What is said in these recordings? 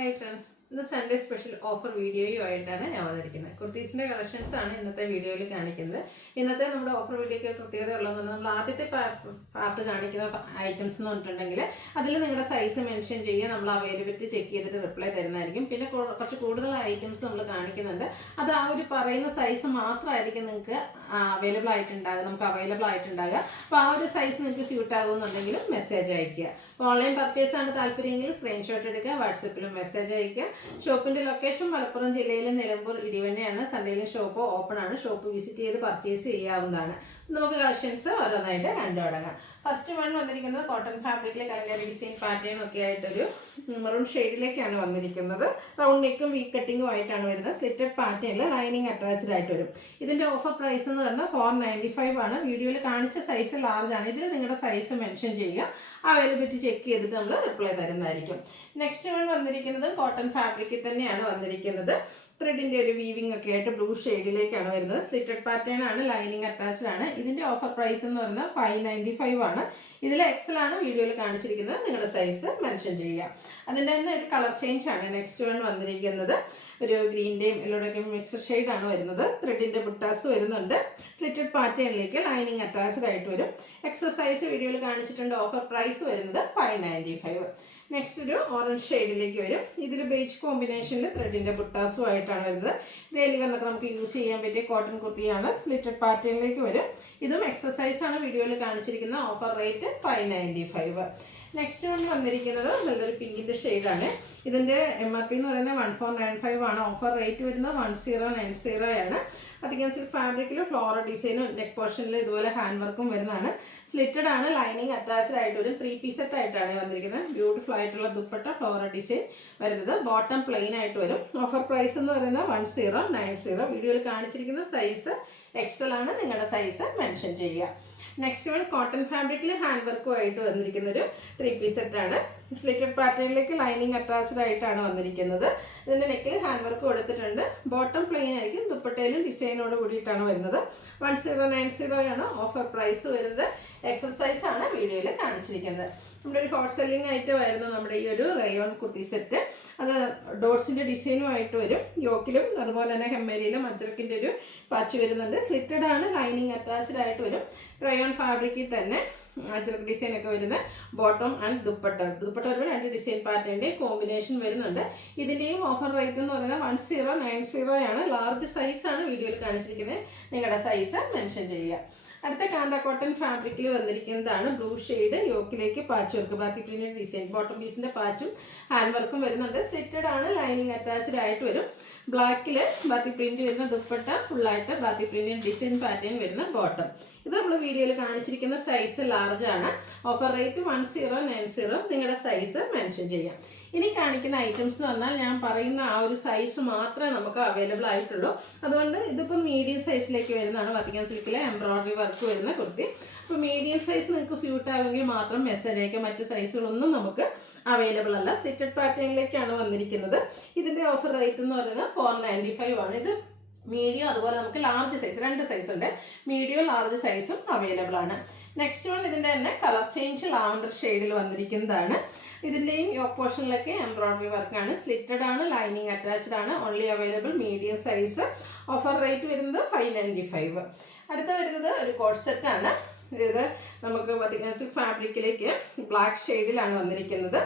Hi friends, ഇന്ന് Sunday special offer വീഡിയോയുമായിട്ടാണ് ഞാൻ വന്നിരിക്കുന്നത്. കുർത്തീസിൻ്റെ കളക്ഷൻസ് ആണ് ഇന്നത്തെ വീഡിയോയിൽ കാണിക്കുന്നത്. ഇന്നത്തെ നമ്മുടെ ഓഫർ വീഡിയോയ്ക്ക് പ്രത്യേകത ഉള്ളതെന്ന് നമ്മൾ ആദ്യത്തെ പാർട്ട് കാണിക്കുന്ന ഐറ്റംസ് എന്ന് പറഞ്ഞിട്ടുണ്ടെങ്കിൽ അതിൽ നിങ്ങളുടെ സൈസ് മെൻഷൻ ചെയ്യുക, നമ്മൾ അവൈലബിലിറ്റി ചെക്ക് ചെയ്തിട്ട് റിപ്ലൈ തരുന്നതായിരിക്കും. പിന്നെ കുറച്ച് കൂടുതൽ ഐറ്റംസ് നമ്മൾ കാണിക്കുന്നുണ്ട്. അത് ആ ഒരു പറയുന്ന സൈസ് മാത്രമായിരിക്കും നിങ്ങൾക്ക് അവൈലബിൾ ആയിട്ടുണ്ടാകുക, നമുക്ക് അവൈലബിൾ ആയിട്ടുണ്ടാകുക. അപ്പോൾ ആ ഒരു സൈസ് നിങ്ങൾക്ക് സ്യൂട്ട് ആകുമെന്നുണ്ടെങ്കിൽ മെസ്സേജ് അയയ്ക്കുക. അപ്പോൾ ഓൺലൈൻ പർച്ചേസ് ആണ് താല്പര്യമെങ്കിൽ സ്ക്രീൻഷോട്ട് എടുക്കുക, വാട്സപ്പിലും മെസ്സേജ് അയയ്ക്കുക. ഷോപ്പിൻ്റെ ലൊക്കേഷൻ മലപ്പുറം ജില്ലയിലെ നിലമ്പൂർ ഇടിവണ്ണയാണ്. സൺഡേയിലും ഷോപ്പ് ഓപ്പൺ ആണ്. ഷോപ്പ് വിസിറ്റ് ചെയ്ത് പർച്ചേസ് ചെയ്യാവുന്നതാണ്. നമുക്ക് കളക്ഷൻസ് ഓരോന്നായിട്ട് കണ്ടു തുടങ്ങാം. ഫസ്റ്റ് വൺ വന്നിരിക്കുന്നത് കോട്ടൺ ഫാബ്രിക്കിലെ കലങ്കാരി ഡിസൈൻ പാറ്റേണും ഒക്കെ ആയിട്ടൊരു മെറൂൺ ഷെയ്ഡിലേക്കാണ് വന്നിരിക്കുന്നത്. റൗണ്ട് നെക്കും വീ കട്ടിങ്ങും ആയിട്ടാണ് വരുന്നത്. സ്ലിറ്റഡ് പാറ്റേണിൽ ലൈനിങ് അറ്റാച്ച്ഡ് ആയിട്ട് വരും. ഇതിൻ്റെ ഓഫർ പ്രൈസ് എന്ന് പറഞ്ഞാൽ 495 ആണ്. വീഡിയോയിൽ കാണിച്ച സൈസ് ലാർജ് ആണ്. ഇതിൽ നിങ്ങളുടെ സൈസ് മെൻഷൻ ചെയ്യുക, അവൈലബിലിറ്റി ചെക്ക് ചെയ്തിട്ട് നമ്മൾ റിപ്ലൈ തരുന്നതായിരിക്കും. നെക്സ്റ്റ് വൺ വന്നിരിക്കുന്നത് കോട്ടൺ ഫാബ്രിക്കിൽ തന്നെയാണ് വന്നിരിക്കുന്നത്. ത്രെഡിൻ്റെ ഒരു വീവിംഗ് ഒക്കെ ആയിട്ട് ബ്ലൂ ഷെയ്ഡിലേക്കാണ് വരുന്നത്. സ്ലിറ്റഡ് പാറ്റേൺ ആണ്, ലൈനിങ് അറ്റാച്ച്ഡ് ആണ്. ഇതിൻ്റെ ഓഫർ പ്രൈസ് എന്ന് പറയുന്നത് 595 ആണ്. ഇതിൽ എക്സൽ ആണ് വീഡിയോയിൽ കാണിച്ചിരിക്കുന്നത്. നിങ്ങളുടെ സൈസ് മെൻഷൻ ചെയ്യുക. അതിൻ്റെ തന്നെ ഒരു കളർ ചേഞ്ച് ആണ് നെക്സ്റ്റ് വൺ വന്നിരിക്കുന്നത്. ഒരു ഗ്രീൻ്റെയും യെല്ലോയുടെയും മിക്സഡ് ഷെയ്ഡാണ് വരുന്നത്. ത്രെഡിൻ്റെ ബുട്ടാസ് വരുന്നുണ്ട്. സ്ലിറ്റഡ് പാറ്റേണിലേക്ക് ലൈനിങ് അറ്റാച്ച്ഡ് ആയിട്ട് വരും. എക്സസൈസ് വീഡിയോയിൽ കാണിച്ചിട്ടുണ്ട്. ഓഫർ പ്രൈസ് വരുന്നത് 595. നെക്സ്റ്റ് ഒരു ഓറഞ്ച് ഷെയ്ഡിലേക്ക് വരും. ഇതിൽ ബേജ് കോമ്പിനേഷനിൽ ത്രെഡിൻ്റെ ബുട്ടാസും ആയിട്ടാണ് വരുന്നത്. ഡെയിലി വന്നൊക്കെ നമുക്ക് യൂസ് ചെയ്യാൻ പറ്റിയ കോട്ടൺ കുർത്തിയാണ്. സ്ലിറ്റഡ് പാറ്റേണിലേക്ക് വരും. ഇതും എക്സസൈസ് ആണ് വീഡിയോയിൽ കാണിച്ചിരിക്കുന്നത്. Offer rate 595. നെക്സ്റ്റ് വൺ വന്നിരിക്കുന്നത് നല്ലൊരു പിങ്കിൻ്റെ ഷെയ്ഡാണ്. ഇതിൻ്റെ MRP എന്ന് പറയുന്നത് 1495 ആണ്. ഓഫർ റേറ്റ് വരുന്നത് 1090 ആണ്. അധികം സിൽക്ക് ഫാബ്രിക്കിൽ ഫ്ലോറൽ ഡിസൈനും നെക്ക് പോർഷനിൽ ഇതുപോലെ ഹാൻഡ് വർക്കും വരുന്നതാണ്. സ്ലിറ്റഡ് ആണ്, ലൈനിങ് അറ്റാച്ച്ഡ് ആയിട്ട് വരും. 3 പീസ് സെറ്റ് ആയിട്ടാണ് വന്നിരിക്കുന്നത്. ബ്യൂട്ടിഫുൾ ആയിട്ടുള്ള ദുപ്പട്ട ഫ്ലോറൽ ഡിസൈൻ വരുന്നത്. ബോട്ടം പ്ലെയിൻ ആയിട്ട് വരും. ഓഫർ പ്രൈസ് എന്ന് പറയുന്നത് 1090. വീഡിയോയിൽ കാണിച്ചിരിക്കുന്ന സൈസ് എക്സൽ ആണ്. നിങ്ങളുടെ സൈസ് മെൻഷൻ ചെയ്യുക. നെക്സ്റ്റ് വൺ കോട്ടൺ ഫാബ്രിക്കിൽ ഹാൻഡ് വർക്കും ആയിട്ട് വന്നിരിക്കുന്ന ഒരു 3 പീസ് സെറ്റാണ്. സ്ലിറ്റഡ് പാറ്റേണിലേക്ക് ലൈനിങ് അറ്റാച്ച്ഡ് ആയിട്ടാണ് വന്നിരിക്കുന്നത്. ഇതിൻ്റെ നെക്കിൽ ഹാൻഡ് വർക്ക് കൊടുത്തിട്ടുണ്ട്. ബോട്ടം പ്ലെയിൻ ആയിരിക്കും. ദുപ്പട്ടയിലും ഡിസൈനോട് കൂടിയിട്ടാണ് വരുന്നത്. 1090 ആണ് ഓഫർ പ്രൈസ് വരുന്നത്. എക്സസൈസ് ആണ് വീഡിയോയിൽ കാണിച്ചിരിക്കുന്നത്. നമ്മുടെ ഒരു ഹോട്ട് സെല്ലിംഗ് ആയിട്ട് വരുന്ന നമ്മുടെ ഈ ഒരു റയോൺ കുർത്തി സെറ്റ്, അത് ഡോട്ട്സിൻ്റെ ഡിസൈനുമായിട്ട് വരും. യോക്കിലും അതുപോലെ തന്നെ ഹെമ്മേരിയിലും അജ്രക്കിൻ്റെ ഒരു പാച്ച് വരുന്നുണ്ട്. സ്ലിറ്റഡ് ആണ്, ലൈനിങ് അറ്റാച്ച്ഡ് ആയിട്ട് വരും. റയോൺ ഫാബ്രിക്കിൽ തന്നെ അജ്രക്ക് ഡിസൈൻ ഒക്കെ വരുന്ന ബോട്ടം ആൻഡ് ദുപ്പട്ട വരുമ്പോൾ 2 ഡിസൈൻ പാറ്റേണിൻ്റെ കോമ്പിനേഷൻ വരുന്നുണ്ട്. ഇതിൻ്റെയും ഓഫർ റേറ്റ് എന്ന് പറയുന്നത് 1090 ആണ്. ലാർജ് സൈസാണ് വീഡിയോയിൽ കാണിച്ചിരിക്കുന്നത്. നിങ്ങളുടെ സൈസ് മെൻഷൻ ചെയ്യുക. അടുത്ത കാന്ത കോട്ടൺ ഫാബ്രിക്കിൽ വന്നിരിക്കുന്നതാണ്. ബ്ലൂ ഷെയ്ഡ്, യോക്കിലേക്ക് പാച്ച് വർക്ക്, ബാത്തി പ്രിന്റഡ് ഡിസൈൻ. ബോട്ടം പീസിൻ്റെ പാച്ചും ഹാൻഡ് വർക്കും വരുന്നുണ്ട്. സ്ലിറ്റഡ് ആണ്, ലൈനിങ് അറ്റാച്ച്ഡ് ആയിട്ട് വരും. ബ്ലാക്കിൽ ബാത്തി പ്രിന്റ് വരുന്ന ദുപ്പട്ട, ഫുള്ളായിട്ട് ബാത്തി പ്രിന്റഡ് ഡിസൈൻ പാറ്റേൺ വരുന്ന ബോട്ടം. ഇത് നമ്മൾ വീഡിയോയിൽ കാണിച്ചിരിക്കുന്ന സൈസ് ലാർജ് ആണ്. Offer rate 1090. നിങ്ങളുടെ സൈസ് മെൻഷൻ ചെയ്യാം. ഇനി കാണിക്കുന്ന ഐറ്റംസ് എന്ന് പറഞ്ഞാൽ ഞാൻ പറയുന്ന ആ ഒരു സൈസ് മാത്രമേ നമുക്ക് അവൈലബിൾ ആയിട്ടുള്ളൂ. അതുകൊണ്ട് ഇതിപ്പോൾ മീഡിയം സൈസിലേക്ക് വരുന്നതാണ്. വത്തിക്കാൻ സിൽക്കിലെ എംബ്രോയിഡറി വർക്ക് വരുന്ന കുർത്തി. അപ്പോൾ മീഡിയം സൈസ് നിങ്ങൾക്ക് സ്യൂട്ട് ആകുമെങ്കിൽ മാത്രം മെസ്സേജ് അയക്കാം. മറ്റ് സൈസുകളൊന്നും നമുക്ക് അവൈലബിൾ അല്ല. സ്ലിറ്റഡ് പാറ്റേണിലേക്കാണ് വന്നിരിക്കുന്നത്. ഇതിൻ്റെ ഓഫർ റേറ്റ് എന്ന് പറയുന്നത് 495 ആണ്. ഇത് മീഡിയം, അതുപോലെ നമുക്ക് ലാർജ് സൈസ്, 2 സൈസ് ഉണ്ട്. മീഡിയം ലാർജ് സൈസും അവൈലബിൾ ആണ്. നെക്സ്റ്റ് വൺ ഇതിൻ്റെ തന്നെ കളർ ചേഞ്ച് ലാവൻഡർ ഷെയ്ഡിൽ വന്നിരിക്കുന്നതാണ്. ഇതിൻ്റെയും യോക്ക് പോർഷനിലൊക്കെ എംബ്രോയിഡറി വർക്കാണ്. സ്ലിറ്റഡ് ആണ്, ലൈനിങ് അറ്റാച്ച്ഡ് ആണ്. Only available medium size. Offer rate വരുന്നത് 595. അടുത്ത വരുന്നത് ഒരു കോട്ട് സെറ്റാണ്. ഇത് നമുക്ക് വത്തിക്കാൻ സിൽക്ക് ഫാബ്രിക്കിലേക്ക് ബ്ലാക്ക് ഷെയ്ഡിലാണ് വന്നിരിക്കുന്നത്.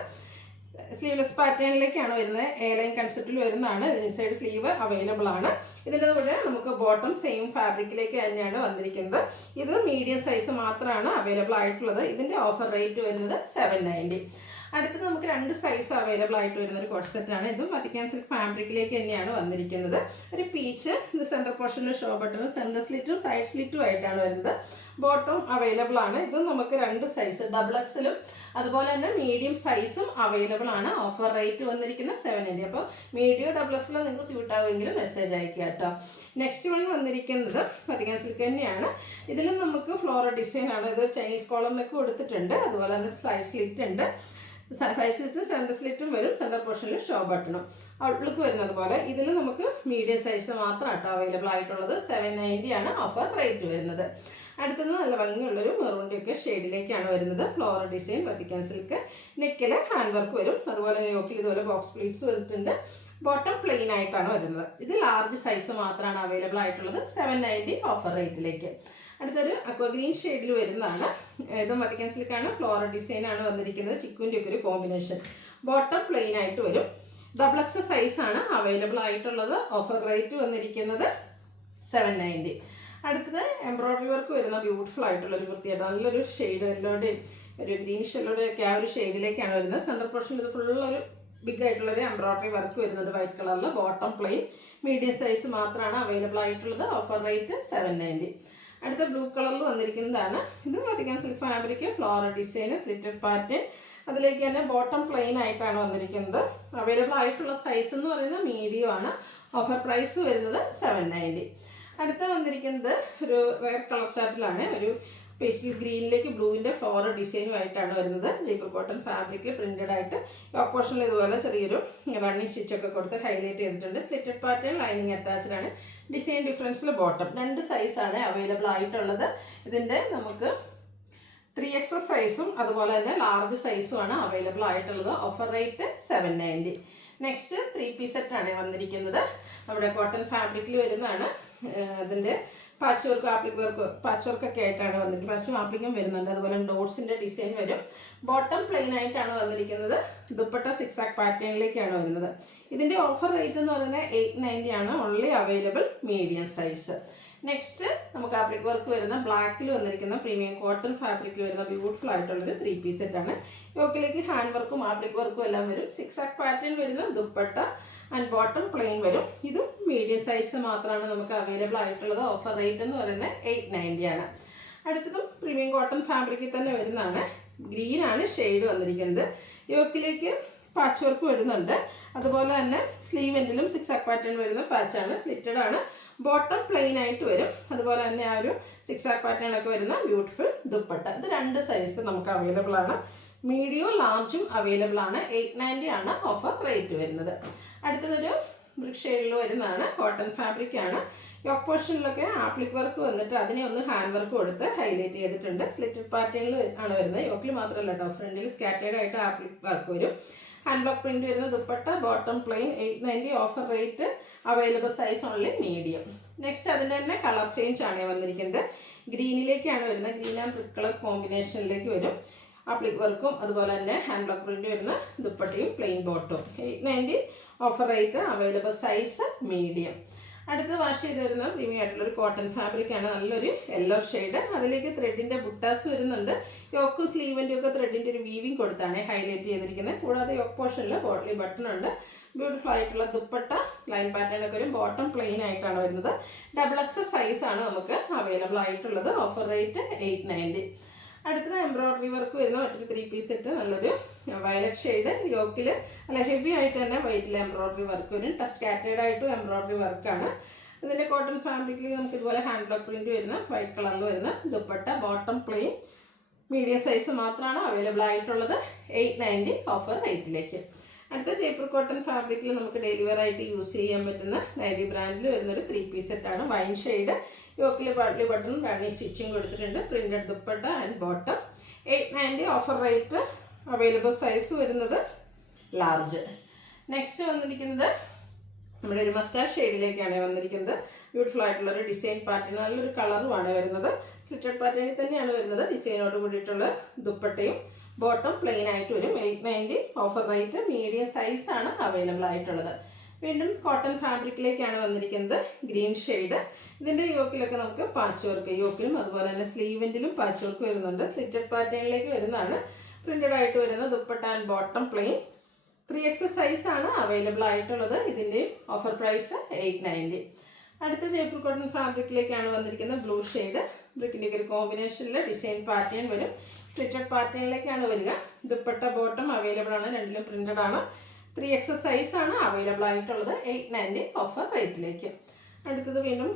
സ്ലീവ്ലെസ് പാറ്റേണിലേക്കാണ് വരുന്നത്. എയർലൈൻ കൺസെപ്റ്റിൽ വരുന്നതാണ്. ഇൻസൈഡ് സ്ലീവ് അവൈലബിൾ ആണ്. ഇതിൻ്റെ കൂടെ നമുക്ക് ബോട്ടം സെയിം ഫാബ്രിക്കിലേക്ക് തന്നെയാണ് വന്നിരിക്കുന്നത്. ഇത് മീഡിയം സൈസ് മാത്രമാണ് അവൈലബിൾ ആയിട്ടുള്ളത്. ഇതിൻ്റെ ഓഫർ റേറ്റ് വരുന്നത് 790. അടുത്തത് നമുക്ക് 2 സൈസ് അവൈലബിൾ ആയിട്ട് വരുന്ന ഒരു കോട്ട് സെറ്റാണ്. ഇതും വത്തിക്കാൻ സിൽക്ക് ഫാബ്രിക്കിലേക്ക് തന്നെയാണ് വന്നിരിക്കുന്നത്. ഒരു പീച്ച്, ഇത് സെൻറ്റർ പോർഷനിൽ ഷോ ബട്ടണും സെൻറ്റർ സ്ലിറ്റും സൈഡ് സ്ലിറ്റും ആയിട്ടാണ് വരുന്നത്. ബോട്ടം അവൈലബിൾ ആണ്. ഇത് നമുക്ക് 2 സൈസ്, ഡബിൾ എക്സലും അതുപോലെ തന്നെ മീഡിയം സൈസും അവൈലബിൾ ആണ്. ഓഫർ റേറ്റ് വന്നിരിക്കുന്നത് 790. അപ്പോൾ മീഡിയം ഡബിൾ എക്സലോ നിങ്ങൾക്ക് സ്യൂട്ട് ആവുമെങ്കിലും മെസ്സേജ് അയക്കുക കേട്ടോ. നെക്സ്റ്റ് വൺ വന്നിരിക്കുന്നത് വത്തിക്കാൻ സിൽക്ക് തന്നെയാണ്. ഇതിലും നമുക്ക് ഫ്ലോറൽ ഡിസൈൻ ആണ്. ഇത് ചൈനീസ് കോളറിനൊക്കെ കൊടുത്തിട്ടുണ്ട്. അതുപോലെ തന്നെ സൈഡ് സ്ലിറ്റ് ഉണ്ട്. സൈഡ് സ്ലിറ്റും സെൻറ്റർ സ്ലിറ്റും വരും. സെൻറ്റർ പോർഷനിൽ ഷോ ബട്ടണും ഔട്ട്ലുക്ക് വരുന്നത് പോലെ. ഇതിൽ നമുക്ക് മീഡിയം സൈസ് മാത്രം കേട്ടോ അവൈലബിൾ ആയിട്ടുള്ളത്. 790 ആണ് ഓഫർ റേറ്റ് വരുന്നത്. അടുത്തത് നല്ല ഭംഗിയുള്ളൊരു മെറൂണിൻ്റെയൊക്കെ ഷെയ്ഡിലേക്കാണ് വരുന്നത്. ഫ്ലോറൽ ഡിസൈൻ വത്തിക്കാൻ സിൽക്ക്, നെക്കിൽ ഹാൻഡ് വർക്ക് വരും. അതുപോലെ യോക്കിൽ ഇതുപോലെ ബോക്സ് പ്ലീറ്റ്സ് വന്നിട്ടുണ്ട്. ബോട്ടം പ്ലെയിൻ ആയിട്ടാണ് വരുന്നത്. ഇത് ലാർജ് സൈസ് മാത്രമാണ് അവൈലബിൾ ആയിട്ടുള്ളത്. 790 ഓഫർ റേറ്റിലേക്ക്. അടുത്തൊരു അക്വ ഗ്രീൻ ഷെയ്ഡിൽ വരുന്നതാണ്. ഇതും വത്തിക്കാൻ സിൽക്കാണ്. ഫ്ലോറൽ ഡിസൈനാണ് വന്നിരിക്കുന്നത്. ചിക്കുവിൻ്റെ ഒക്കെ ഒരു കോമ്പിനേഷൻ. ബോട്ടം പ്ലെയിൻ ആയിട്ട് വരും. XXL സൈസാണ് അവൈലബിൾ ആയിട്ടുള്ളത്. ഓഫർ റേറ്റ് വന്നിരിക്കുന്നത് 790. അടുത്തത് എംബ്രോയ്ഡറി വർക്ക് വരുന്ന ബ്യൂട്ടിഫുൾ ആയിട്ടുള്ളൊരു വൃത്തിയായിട്ട് നല്ലൊരു ഷെയ്ഡ് യെല്ലോയുടെയും ഒരു ഗ്രീൻ ഷെല്ലോടെ ഒക്കെ ആ ഒരു ഷെയ്ഡിലേക്കാണ് വരുന്നത്. സെൻട്രൽ പോർഷനിൽ ഇത് ഫുള്ളൊരു ബിഗ് ആയിട്ടുള്ളൊരു എംബ്രോയ്ഡറി വർക്ക് വരുന്നുണ്ട് വൈറ്റ് കളറിൽ. ബോട്ടം പ്ലെയിൻ മീഡിയം സൈസ് മാത്രമാണ് അവൈലബിൾ ആയിട്ടുള്ളത്. Offer rate 790. അടുത്ത ബ്ലൂ കളറിൽ വന്നിരിക്കുന്നതാണ്. ഇത് Vatican silk fabric, floral design, slitted pattern. അതിലേക്ക് തന്നെ ബോട്ടം പ്ലെയിൻ ആയിട്ടാണ് വന്നിരിക്കുന്നത്. അവൈലബിൾ ആയിട്ടുള്ള സൈസ് എന്ന് പറയുന്നത് മീഡിയം ആണ്. ഓഫർ പ്രൈസ് വരുന്നത് 790. അടുത്ത വന്നിരിക്കുന്നത് ഒരു റെയർ കളർ ചാർട്ടിലാണ്. ഒരു പേസ്റ്റൽ ഗ്രീനിലേക്ക് ബ്ലൂവിൻ്റെ ഫ്ലോറൽ ഡിസൈനുമായിട്ടാണ് വരുന്നത്. ജയ്പൂർ കോട്ടൺ ഫാബ്രിക്കിൽ പ്രിൻറ്റഡ് ആയിട്ട് യോക്ക് പോർഷനിൽ ഇതുപോലെ ചെറിയൊരു റണ്ണിങ് സ്റ്റിച്ചൊക്കെ കൊടുത്ത് ഹൈലൈറ്റ് ചെയ്തിട്ടുണ്ട്. സ്ലിറ്റഡ് പാറ്റേൺ ലൈനിങ് അറ്റാച്ച്ഡ് ആണ്. ഡിസൈൻ ഡിഫറൻസിൽ ബോട്ടം 2 സൈസാണ് അവൈലബിൾ ആയിട്ടുള്ളത്. ഇതിൻ്റെ നമുക്ക് 3XL സൈസും അതുപോലെ തന്നെ ലാർജ് സൈസുമാണ് അവൈലബിൾ ആയിട്ടുള്ളത്. Offer rate 790. നെക്സ്റ്റ് 3 പീസ് സെറ്റാണ് വന്നിരിക്കുന്നത്. നമ്മുടെ കോട്ടൺ ഫാബ്രിക്കിൽ വരുന്നതാണ്. അതിൻ്റെ patch work, appliqué work, patch വർക്കൊക്കെ ആയിട്ടാണ് വന്നിരിക്കുന്നത്. പാച്ചും ആപ്ലിക്കും വരുന്നുണ്ട്. അതുപോലെ ഡോട്ട്സിൻ്റെ ഡിസൈൻ വരും. ബോട്ടം പ്ലെയിൻ ആയിട്ടാണ് വന്നിരിക്കുന്നത്. ദുപ്പട്ട 6 പാറ്റേണിലേക്കാണ് വരുന്നത്. ഇതിൻ്റെ ഓഫർ റേറ്റ് എന്ന് പറയുന്നത് 890 ആണ്. Only available medium size. Next നമുക്ക് ആപ്ലിക് വർക്ക് വരുന്ന ബ്ലാക്കിൽ വന്നിരിക്കുന്ന പ്രീമിയം കോട്ടൺ ഫാബ്രിക്കിൽ വരുന്ന ബ്യൂട്ടിഫുൾ ആയിട്ടുള്ളൊരു 3 പീസ് സെറ്റാണ്. യോക്കിലേക്ക് ഹാൻഡ് വർക്കും ആപ്ലിക് വർക്കും എല്ലാം വരും. 6 പാറ്റേൺ വരുന്ന ദുപ്പട്ട ആൻഡ് ബോട്ടം പ്ലെയിൻ വരും. ഇതും മീഡിയം സൈസ് മാത്രമാണ് നമുക്ക് അവൈലബിൾ ആയിട്ടുള്ളത്. ഓഫർ റേറ്റ് എന്ന് പറയുന്നത് 890 ആണ്. അടുത്തതും പ്രീമിയം കോട്ടൺ ഫാബ്രിക്കിൽ തന്നെ വരുന്നതാണ്. ഗ്രീനാണ് ഷെയ്ഡ് വന്നിരിക്കുന്നത്. യോക്കിലേക്ക് പാച്ച് വർക്ക് വരുന്നുണ്ട്. അതുപോലെ തന്നെ സ്ലീവ് എൻഡിലും 6 പാറ്റേൺ വരുന്ന പാച്ചാണ്. സ്ലിറ്റഡ് ആണ്. ബോട്ടം പ്ലെയിൻ ആയിട്ട് വരും. അതുപോലെ തന്നെ ആ ഒരു 6 പാറ്റേൺ ഒക്കെ വരുന്ന ബ്യൂട്ടിഫുൾ ദുപ്പട്ട. ഇത് 2 സൈസ് നമുക്ക് അവൈലബിൾ ആണ്. മീഡിയം ലാർജും അവൈലബിൾ ആണ്. 890 ആണ് ഓഫർ റേറ്റ് വരുന്നത്. അടുത്തതൊരു ബ്രിക്ക് ഷെയ്ഡിൽ വരുന്നതാണ്. കോട്ടൺ ഫാബ്രിക് ആണ്. യോക്ക് പോർഷനിലൊക്കെ ആപ്ലിക് വർക്ക് വന്നിട്ട് അതിനെ ഒന്ന് ഹാൻഡ് വർക്ക് കൊടുത്ത് ഹൈലൈറ്റ് ചെയ്തിട്ടുണ്ട്. സ്ലിറ്റഡ് പാറ്റേണിൽ ആണ് വരുന്നത്. യോക്കിൽ മാത്രമല്ല കേട്ടോ, ഫ്രണ്ടിൽ സ്കാറ്റേഡ് ആയിട്ട് ആപ്ലിക് വർക്ക് വരും. ഹാൻഡ് ബ്ലോക്ക് പ്രിന്റ് വരുന്ന dupatta, bottom plain 890. Offer rate available size only medium. Next അതിൻ്റെ തന്നെ കളർ ചേഞ്ച് ആണ് വന്നിരിക്കുന്നത്. ഗ്രീനിലേക്കാണ് വരുന്നത്. ഗ്രീൻ ആൻഡ് റെഡ് കളർ കോമ്പിനേഷനിലേക്ക് വരും. ആപ്ലിക് വർക്കും അതുപോലെ തന്നെ ഹാൻഡ് ബ്ലോക്ക് പ്രിന്റ് വരുന്ന ദുപ്പട്ടയും പ്ലെയിൻ ബോട്ടും. 890 offer rate. Available size medium. അടുത്ത് വാഷ് ചെയ്ത് വരുന്ന പ്രീമിയം ആയിട്ടുള്ളൊരു കോട്ടൺ ഫാബ്രിക് ആണ്. നല്ലൊരു യെല്ലോ ഷെയ്ഡ്. അതിലേക്ക് ത്രെഡിൻ്റെ ബുട്ടാസ് വരുന്നുണ്ട്. യോക്കും സ്ലീവിൻ്റെ ഒക്കെ ത്രെഡിൻ്റെ ഒരു വീവിങ് കൊടുത്താണ് ഹൈലൈറ്റ് ചെയ്തിരിക്കുന്നത്. കൂടാതെ യോക്ക് പോർഷനിൽ പോട്ട്ലി ബട്ടൺ ഉണ്ട്. ബ്യൂട്ടിഫുൾ ആയിട്ടുള്ള ദുപ്പട്ട ലൈൻ പാറ്റേൺ ഒക്കെ വരും. ബോട്ടം പ്ലെയിൻ ആയിട്ടാണ് വരുന്നത്. XXL സൈസാണ് നമുക്ക് അവൈലബിൾ ആയിട്ടുള്ളത്. Offer rate 890. അടുത്തത് എംബ്രോയ്ഡറി വർക്ക് വരുന്ന മറ്റൊരു 3 പീസ് സെറ്റ്. നല്ലൊരു വയലറ്റ് ഷെയ്ഡ്. യോക്കിൽ നല്ല ഹെവി ആയിട്ട് തന്നെ വൈറ്റിൽ എംബ്രോയ്ഡറി വർക്ക് വരും. സ്കാറ്റേഡ് ആയിട്ടും എംബ്രോയ്ഡറി വർക്കാണ്. ഇതിൻ്റെ കോട്ടൺ ഫാബ്രിക്കിൽ നമുക്ക് ഇതുപോലെ ഹാൻഡ് ബ്ലോക്ക് പ്രിന്റ് വരുന്ന വൈറ്റ് കളറിൽ വരുന്ന dupatta, bottom plain medium size മാത്രമാണ് അവൈലബിൾ ആയിട്ടുള്ളത്. 890 ഓഫർ റേറ്റിലേക്ക്. അടുത്ത ജയ്പൂർ കോട്ടൺ ഫാബ്രിക്കിൽ നമുക്ക് ഡെയിലി വെയർ ആയിട്ട് യൂസ് ചെയ്യാൻ പറ്റുന്ന നൈതി ബ്രാൻഡിൽ വരുന്നൊരു 3 പീസ് സെറ്റാണ്. Wine shade. യോക്കിൽ പാട്ട്ലി ബട്ടൺ റണ്ണി സ്റ്റിച്ചിങ് കൊടുത്തിട്ടുണ്ട്. Printed dupatta and bottom. 890 offer rate. Available size വരുന്നത് ലാർജ്. നെക്സ്റ്റ് വന്നിരിക്കുന്നത് നമ്മുടെ ഒരു മസ്റ്റാർഡ് ഷെയ്ഡിലേക്കാണ് വന്നിരിക്കുന്നത്. ബ്യൂട്ടിഫുൾ ആയിട്ടുള്ളൊരു ഡിസൈൻ പാറ്റേൺ, നല്ലൊരു കളറുമാണ് വരുന്നത്. സ്ലിറ്റഡ് പാറ്റേണിൽ തന്നെയാണ് വരുന്നത്. ഡിസൈനോട് കൂടിയിട്ടുള്ള ദുപ്പട്ടയും ബോട്ടം പ്ലെയിൻ ആയിട്ട് വരും. 890 ഓഫർ റേറ്റ്. മീഡിയം സൈസാണ് അവൈലബിൾ ആയിട്ടുള്ളത്. വീണ്ടും കോട്ടൺ ഫാബ്രിക്കിലേക്കാണ് വന്നിരിക്കുന്നത്. Green shade. ഇതിൻ്റെ യോക്കിലൊക്കെ നമുക്ക് പാച്ച് വർക്ക്, യോക്കിലും അതുപോലെ തന്നെ സ്ലീവിൻ്റിലും പാച്ച് വർക്ക് വരുന്നുണ്ട്. സ്ലിറ്റഡ് പാറ്റേണിലേക്ക് വരുന്നതാണ്. പ്രിന്റഡ് ആയിട്ട് വരുന്ന dupatta and bottom plain. 3XL സൈസാണ് അവൈലബിൾ ആയിട്ടുള്ളത്. ഇതിൻ്റെ ഓഫർ പ്രൈസ് 890. അടുത്ത ജയ്പൂർ കോട്ടൺ ഫാബ്രിക്കിലേക്കാണ് വന്നിരിക്കുന്നത്. Blue shade. ബ്രിക്കിൻ്റെ ഒരു കോമ്പിനേഷനിൽ ഡിസൈൻ പാറ്റേൺ വരും. സ്ലിറ്റഡ് പാറ്റേണിലേക്കാണ് വരിക. ദുപ്പട്ട ബോട്ടം അവൈലബിൾ ആണ്. രണ്ടിലും പ്രിന്റഡ് ആണ്. 3XL സൈസാണ് അവൈലബിൾ ആയിട്ടുള്ളത്. 890 ഓഫർ റേറ്റിലേക്ക്. അടുത്തത് വീണ്ടും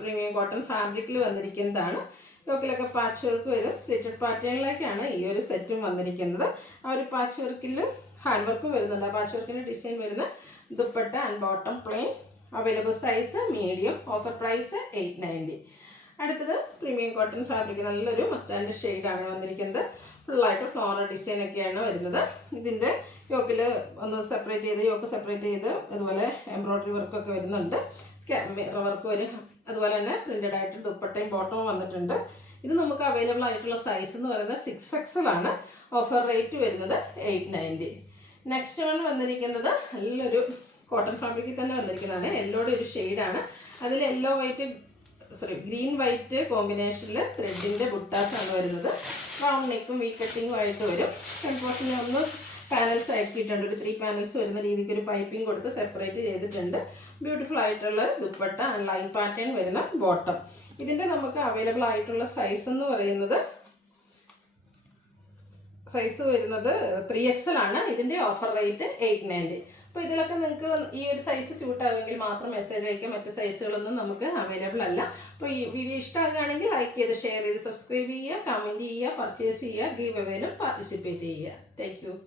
പ്രീമിയം കോട്ടൺ ഫാബ്രിക്കിൽ വന്നിരിക്കുന്നതാണ്. യോക്കിലൊക്കെ പാച്ച് വർക്ക് വരും. സ്ലിറ്റഡ് പാറ്റേണിലേക്കാണ് ഈ ഒരു സെറ്റും വന്നിരിക്കുന്നത്. ആ ഒരു പാച്ച് വർക്കിൽ ഹാൻഡ് വർക്കും വരുന്നുണ്ട്. ആ പാച്ച് വർക്കിൻ്റെ ഡിസൈൻ വരുന്ന dupatta and bottom plain. Available size medium. Offer price 890. അടുത്തത് പ്രീമിയം കോട്ടൺ ഫാബ്രിക്, നല്ലൊരു മസ്റ്റാൻഡ് ഷെയ്ഡാണ് വന്നിരിക്കുന്നത്. ഫുള്ളായിട്ട് ഫ്ലോറൽ ഡിസൈനൊക്കെയാണ് വരുന്നത്. ഇതിൻ്റെ യോക്കിൽ ഒന്ന് സെപ്പറേറ്റ് ചെയ്ത്, യോക്ക് സെപ്പറേറ്റ് ചെയ്ത് അതുപോലെ എംബ്രോയ്ഡറി വർക്കൊക്കെ വരുന്നുണ്ട്, മിറർ വർക്ക് വരും. അതുപോലെ തന്നെ പ്രിൻറ്റഡ് ആയിട്ട് ദുപ്പട്ടയും ബോട്ടവും വന്നിട്ടുണ്ട്. ഇത് നമുക്ക് അവൈലബിൾ ആയിട്ടുള്ള സൈസ് എന്ന് പറയുന്നത് 6XL ആണ്. ഓഫർ റേറ്റ് വരുന്നത് 890. നെക്സ്റ്റ് വൺ വന്നിരിക്കുന്നത് നല്ലൊരു കോട്ടൺ ഫാബ്രിക്കിൽ തന്നെ വന്നിരിക്കുന്നതാണ്. യെല്ലോയുടെ ഒരു ഷെയ്ഡാണ്. അതിൽ ഗ്രീൻ വൈറ്റ് കോമ്പിനേഷനിൽ ത്രെഡിൻ്റെ ബുട്ടാസാണ് വരുന്നത്. റൗണ്ട് നെക്കും വി കട്ടിങ്ങും ആയിട്ട് വരും. പോർഷനിൽ ഒന്ന് പാനൽസ് ആക്കിയിട്ടുണ്ട്. ഒരു 3 പാനൽസ് വരുന്ന രീതിക്ക് ഒരു പൈപ്പിംഗ് കൊടുത്ത് സെപ്പറേറ്റ് ചെയ്തിട്ടുണ്ട്. ബ്യൂട്ടിഫുൾ ആയിട്ടുള്ള ദുപ്പട്ട, ലൈൻ പാറ്റേൺ വരുന്ന ബോട്ടം. ഇതിൻ്റെ നമുക്ക് അവൈലബിൾ ആയിട്ടുള്ള സൈസ് എന്ന് പറയുന്നത് 3XL ആണ്. ഇതിൻ്റെ ഓഫർ റേറ്റ് 890. അപ്പോൾ ഇതിലൊക്കെ നിങ്ങൾക്ക് ഈ ഒരു സൈസ് സ്യൂട്ട് ആവുമെങ്കിൽ മാത്രം മെസ്സേജ് അയക്കാം. മറ്റ് സൈസുകളൊന്നും നമുക്ക് അവൈലബിൾ അല്ല. അപ്പോൾ ഈ വീഡിയോ ഇഷ്ടമാകുകയാണെങ്കിൽ ലൈക്ക് ചെയ്ത്, ഷെയർ ചെയ്ത്, സബ്സ്ക്രൈബ് ചെയ്യുക, കമൻറ്റ് ചെയ്യുക, പർച്ചേസ് ചെയ്യുക, ഗീവ് അവേയിലും പാർട്ടിസിപ്പേറ്റ് ചെയ്യുക. Thank you.